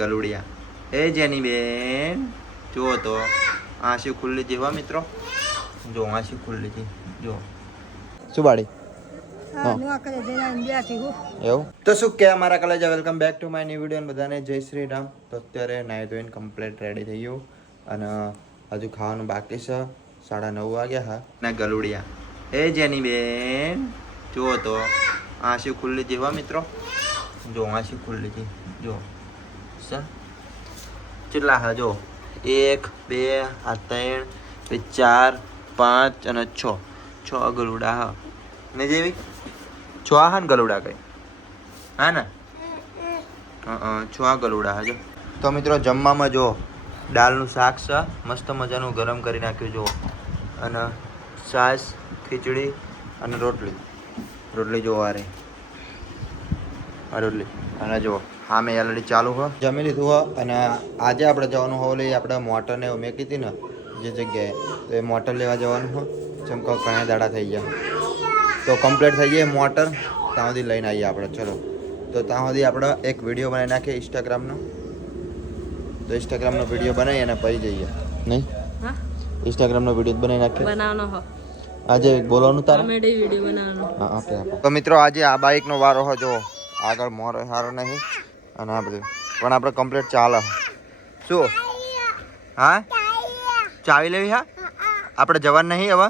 ગલુડિયા એ જેની બેન જુઓ તો આંસી ખુલ્લી જેવા મિત્રો જો આંસી ખુલ્લી છે જો શું બાડી એવું તો શું કે અમારા કલેજા welcome back to my new video બધાને જય શ્રી રામ. તો અત્યારે નાહી ધોઈને કમ્પ્લીટ રેડી થઈ ગયું અને હજુ ખાવાનું બાકી છે. 9:30 વાગ્યા હા ના ગલુડિયા એ જેની બેન જુઓ તો આંસી ખુલ્લી જેવા મિત્રો જો આંસી ખુલ્લી છે જો સર કેટલા હા જો 1 2 3 4 5 અને 6 ગલુડા હા ને જેવી 6 હા ને ગલુડા કઈ હા ને 6 ગલુડા હા જો. તો મિત્રો જમવામાં જો દાળનું શાક છે મસ્ત મજાનું ગરમ કરી નાખ્યું જો અને છાશ ખીચડી અને રોટલી જો આ રોટલી અને જો હા મેં ઓલરેડી ચાલુ હો જમી લીધું હો. અને આજે આપણે જવાનું હોય લઈ આપણે મોટરને મેં કીધી ને જે જગ્યાએ તો એ મોટર લેવા જવાનું હોય જેમ કે ઘણા દાડા થઈ ગયા તો કમ્પ્લીટ થઈ જાય મોટર ત્યાં સુધી લઈને આવીએ આપણે. ચલો તો ત્યાં સુધી આપણે એક વિડીયો બનાવી નાખીએ ઇન્સ્ટાગ્રામનો. તો ઇન્સ્ટાગ્રામનો વિડીયો બનાવી અને પછી જઈએ નહીં ઇન્સ્ટાગ્રામનો વિડીયો બનાવી નાખીએ બનાવવાનો હો આજે બોલવાનું તારે કોમેડી વિડીયો બનાવવાનો હા ઓકે. તો મિત્રો આજે આ બાઇકનો વારો હો જો આગળ મોર સારો નહીં અને આ બધું પણ આપણે કમ્પ્લીટ ચાલે શું હા ચાવી લેવી હા આપણે જવાનું નહીં હવે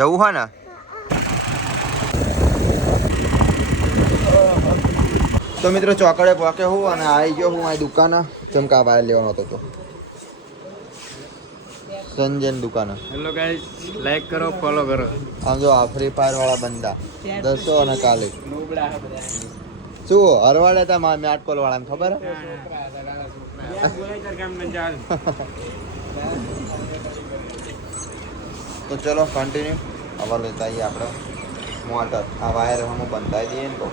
જવું હા ને. તો મિત્રો ચોકડે પોકે હું અને આવી ગયો હું આ દુકાને જેમ કે આ બહાર લેવાનો હતો તો સંજયની દુકાને. હેલો ગાઈસ લાઈક કરો ફોલો કરો. આમ જો આ ફ્રી ફાયર વાળા બંદા 10 અને કાલે શું હરવાડે હતા મેટ કોલ વાળાને ખબર તો ચલો કન્ટિન્યુ હવે લેતા આવીએ આપણે મોટર આ વાયર હમણાં બંધાઈ દઈએ ને તો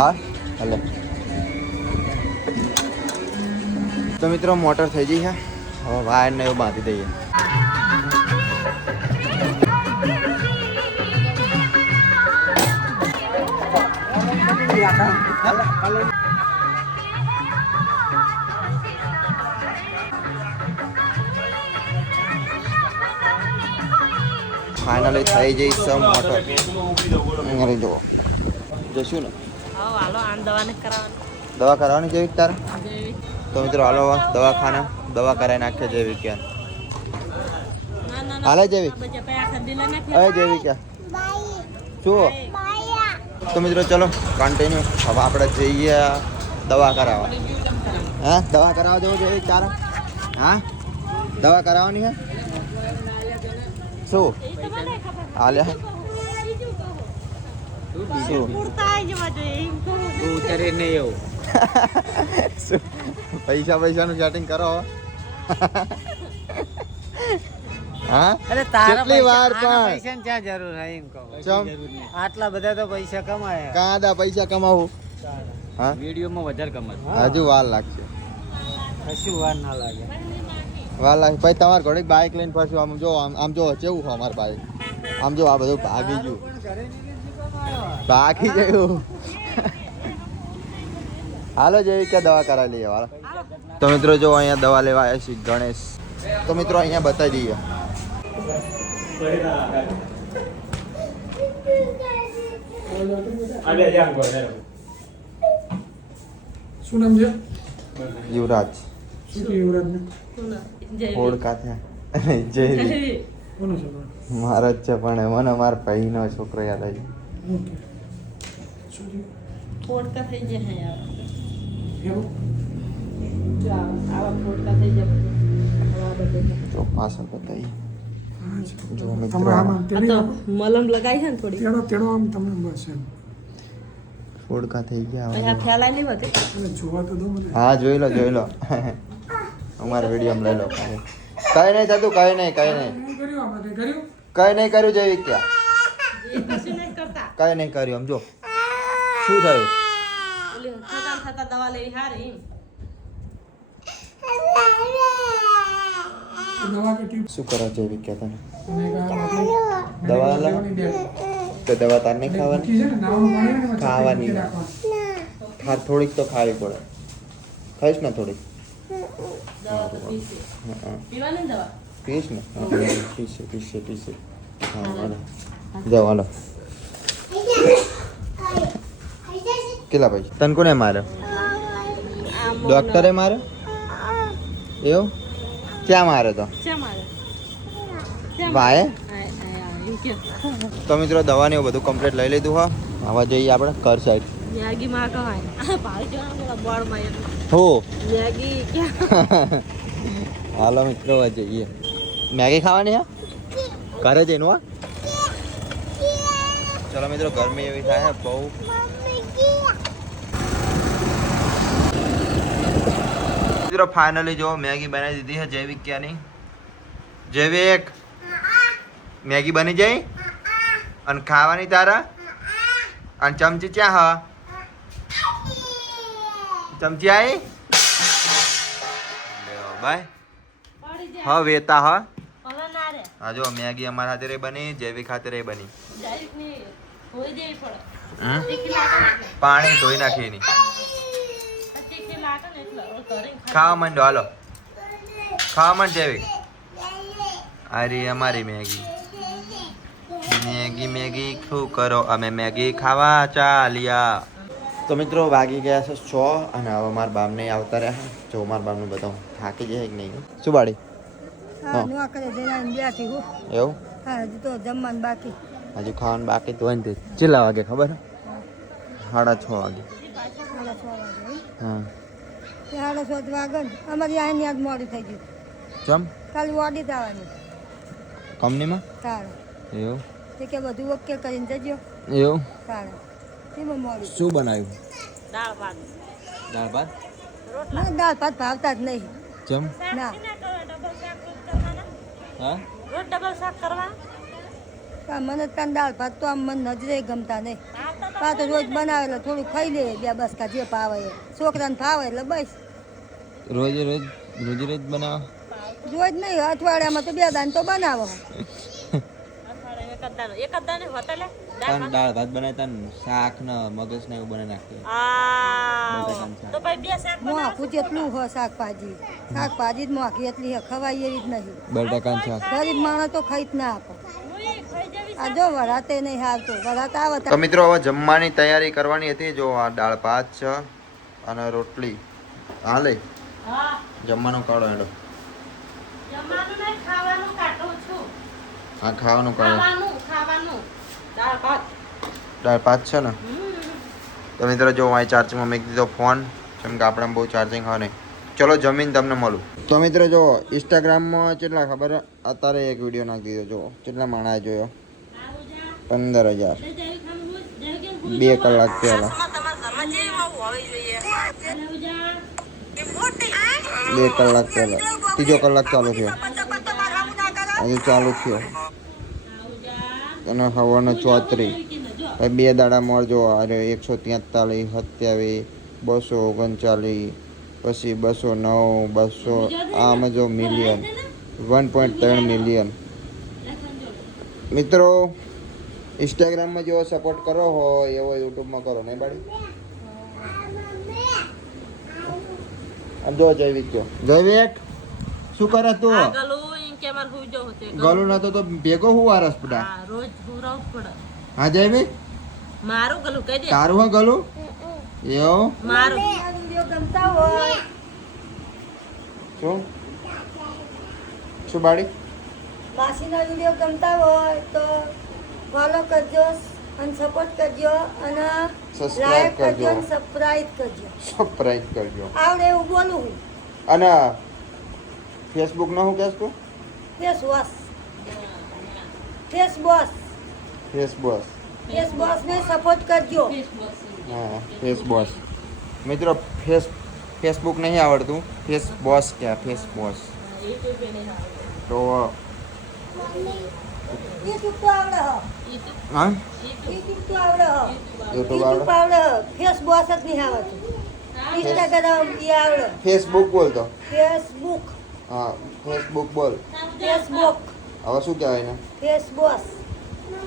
હા હલે. તો મિત્રો મોટર થઈ ગઈ છે હવે વાયરને એવું બાંધી દઈએ. ફાઇનલી થઈ જઈ છે મોટર અહીં જુઓ જશું ને દવા કરાવવાની જેવી તારે. તો મિત્રો હાલો દવાખાને દવા કરાવી નાખીએ જેવી ક્યાં હાલે જેવી અરે જેવી ક્યાં શું. તો મિત્રો ચલો કન્ટિન્યુ હવે આપણે જઈએ દવા કરાવવા. હા દવા કરાવવા જવું જેવી તારે હા દવા કરાવવાની હે શું હાલે પૈસાનું સેટિંગ કરો હા કેટલી વાર પણ ક્યાં જરૂર હે એમ કહો આટલા બધા તો પૈસા કમાય કાંદા પૈસા કમાવું હા વિડીયોમાં વધારે કમાય હજુ વાર લાગશે કશું વાર ના લાગે વાર લાગે પછી તમારે ઘડી બાઇક લઈને ફરશું આમ જો આમ જો કેવું છે અમારું બાઇક આમ જો આ બધું ભાગી ગયું બાકી ગયું. હાલો જેવી કે દવા કરાવી લઈએ વાળા. તો મિત્રો જો અહીંયા દવા લેવા આવ્યા છીએ ગણેશ. તો મિત્રો અહીંયા બતાવી દઈએ શું નામ છે યુવરાજ ઓળખા થયા જય મારો જ છે પણ મને મારા ભાઈનો છોકરો યાદ આવી ફોડકા થઈ જાય યાર તો પાછળ બતાવી જો મિત્રો મલમ લગાઈ છે ને થોડી તેડો આમ તમને બસ એમ ઓળખા થઈ ગયા આ ફેલાઈ લેવા તે અને જોવા તો દો મને હા જોઈ લો અમારા વિડીયો લઈ લો કઈ નહીં થતું કઈ નહીં કર્યું આપણે કર્યું કઈ નહીં કર્યું જેવી ક્યાં એ કશું નહીં કરતા કઈ નહીં કર્યું આમ જો શું થયું ઓલી થતા દવા લેવી હારી દવા કે ટીપ શું કરો જેવી ક્યાં તને મને કહા દવા લાવ તો દવા તાર નહીં ખાવાની કી છે ને નામ પાણી ને ખાવાની હા થોડીક તો ખાવી પડે. ખાઈશ ને થોડીક? દવા તો પીશે. હા પીવાની ને દવા? પીશ ને? હા પીશે. હા હાલો જાઓ હાલો. કેટલા પૈસા? તને કોને મારે? ડોક્ટરે મારે? એવું? ક્યાં મારે તો? શા મારે? વાય? એમ કે તો મિત્રો દવા ને એવું બધું કમ્પ્લીટ લઈ લીધું હા. આવા જઈએ આપણે ઘર સાઈડ. મેગી માં કહાય પાડી જવાનું બોર્ડ માં એટલે હો મેગી ક્યાં હાલો મિત્રો હવે જઈએ. મેગી ખાવાની હે? ઘરે જઈને હો. ચલો મિત્રો ગરમી એવી થાય બહુ. મિત્રો ફાઇનલી જો મેગી બનાવી દીધી છે જૈવિક ક્યાંની. જૈવિક મેગી બની જાય અને ખાવાની તારા અને ચમચી ક્યાં હા? ચમચી આવી બાય પડી જાય હા વેતા હા. પલા ના રે હા જો મેગી અમારા હાથે રે બની, જૈવિક હાથે રે બની. ડાયરેક્ટ ની હોઈ દેવી પડે હમ? તીખી લાગે ને એટલે પાણી ધોઈ નાખી એની. તીખી લાગે ને એટલે હવે ઘરે ખાવા માંડો હાલો. ખાવા માંડ જૈવિક. અરે અમારી મેગી મેગી શું કરો? અમે મેગી ખાવા ચાલ્યા. તો મિત્રો વાગી ગયા છે 6 અને હવે મારા બાપને આવતા રહ્યા. જો મારા બાપનું બધા થાકી જાય કે નહીં? શું બાડી? હા નોકરે જઈને બેઠી હું એવું? હા હજી તો જમવાનું બાકી હજુ ખાવાનું બાકી તો હોય ને તે કેટલા વાગે ખબર? 6:30 વાગે. 6:30 વાગે હા 6:30 વાગે ને અમારી આની યાદ મોડી થઈ ગયું. ચમ કાલે ઓડી જવાની કંપનીમાં? તારે એવું? તે કે બધું ઓકે કરીને જજો એવું? તારે તેમાં મોડી શું બનાવ્યું? દાળ ભાત દાળ ભાત? ના દાળ ભાત ભાવતા જ નહીં ચમ? ના ડબલ શાક રોજ કરવાના હા રોજ ડબલ શાક કરવા મને તાન દાળ ભાત તો આમ મને નજરે ગમતા નહીં. પાછો રોજ બનાવે એટલે થોડું ખાઈ લે બે બસકા જે ભાવે એ છોકરાને ભાવે એટલે બસ રોજ બનાવો? રોજ નહીં અઠવાડિયામાં તો 2 દાન તો બનાવો. અઠવાડિયામાં એક જ દાને હોટલે તન દાળ ભાત બનાવી તન શાક ને મગજ ને એવું બનાવી નાખીએ. તો ભાઈ બે શાક મોંઘું જેટલું હોય શાકભાજી જ મોંઘી એટલી હે ખવાય એવી જ નહીં. બટાકાનું શાક. ગરીબ માણસ તો ખાઈ જ ના આપે. આ જો વરાતે નહીં હાલતું વરાત આવે તો મિત્રો હવે જમવાની તૈયારી કરવાની હતી. જો આ દાળ ભાત છે અને રોટલી. હા લે હા જમવાનું કાઢો હેડો. જમવાનું નહીં ખાવાનું કાઢું છું હા ખાવાનું કાઢો. ખાવાનું દાળ ભાત દાળ ભાત છે ને? તો મિત્રો જો અહીં ચાર્જિંગમાં મૂકી દીધો ફોન જેમ કે આપણે બહુ ચાર્જિંગ હોય નહીં. ચલો જમીન તમને મળું. તો મિત્રો જો ઇન્સ્ટાગ્રામમાં કેટલા ખબર અત્યારે એક વિડીયો નાખી દીધો. જો કેટલા માણસે જોયો? 15,000 2 કલાક પહેલા. 2 કલાક પહેલા. ત્રીજો કલાક ચાલુ થયો. હજુ ચાલુ થયો અને હવાનો 34. ભાઈ 2 દાડા મોર જો અરે 143 27 239 પછી 209 200 આમાં જો મિલિયન 1.3 મિલિયન. મિત્રો ઇન્સ્ટાગ્રામમાં જેવો સપોર્ટ કરો હોય એવો યુટ્યુબમાં કરો નહીં બાળી? આમ જો જૈવિક જો જૈવિક શું કરે તું? ગલું નતો તો ભેગો હું વારસ પડા. રોજ હુરાવ પડે હા જૈવિક મારું ગલું કહી દે તારું હા ગલું એવું? મારું ગમતા હોય શું શું બાળી? માસીના વિડીયો ગમતા હોય તો ફોલો કરજો અને સપોર્ટ કરજો અને Subscribe લાઈક કરજો કરજો. અને સબસ્ક્રાઇબ કરજો. સબસ્ક્રાઇબ કરજો. આવડે એવું બોલું હું અને ફેસબુક નો શું કહેશ તું? ફેસ વોશ ફેસ બોસ ને સપોર્ટ કરજો. હા ફેસ બોસ. મિત્રો ફેસબુક નહીં આવડતું. ફેસ બોસ ક્યાં? ફેસ બોસ તો યુટ્યુબ તો આવડે હો હા યુટ્યુબ તો આવડે હો યુટ્યુબ યુટ્યુબ આવડે? આવડે હો ફેસ બોસ જ નહીં આવડતું. ઇન્સ્ટાગ્રામ એ આવડે. ફેસબુક બોલતો. ફેસબુક હા ફેસબુક બોલ. ફેસબુક હવે શું કહેવાય ને? ફેસ બોસ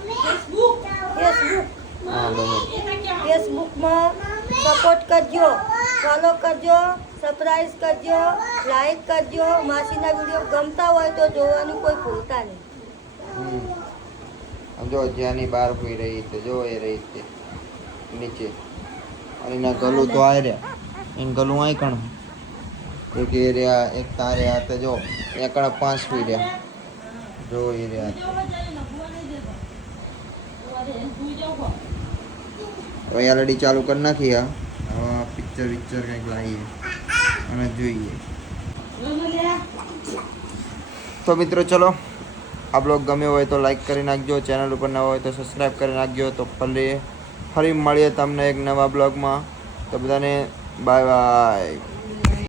ફેસબુક હા બરાબર. ફેસબુકમાં સપોર્ટ કરજો, ફોલો કરજો, સબસ્ક્રાઇબ કરજો, લાઈક કરજો. માસીના વિડીયો ગમતા હોય તો જોવાનું કોઈ ભૂલતા નહીં. જો જ્યાંની બહાર હોઈ રહી છે, જો એ રહી છે નીચે, અને એના ગલું તો આ રહ્યા, એનું ગલું આય કણ એક એ રહ્યા, એક તારે આ તો જો એ કણ 5 હોઈ રહ્યા, જો એ રહ્યા. હવે ઓલરેડી ચાલુ કરી નાખી. આ પિક્ચર કંઈક લાવીએ અને જોઈએ. તો મિત્રો ચલો, આ બ્લોગ ગમ્યો હોય તો લાઈક કરી નાખજો, ચેનલ ઉપર નવા હોય તો સબસ્ક્રાઈબ કરી નાખજો. તો ફરી મળીએ તમને એક નવા બ્લોગમાં. તો બધાને બાય બાય.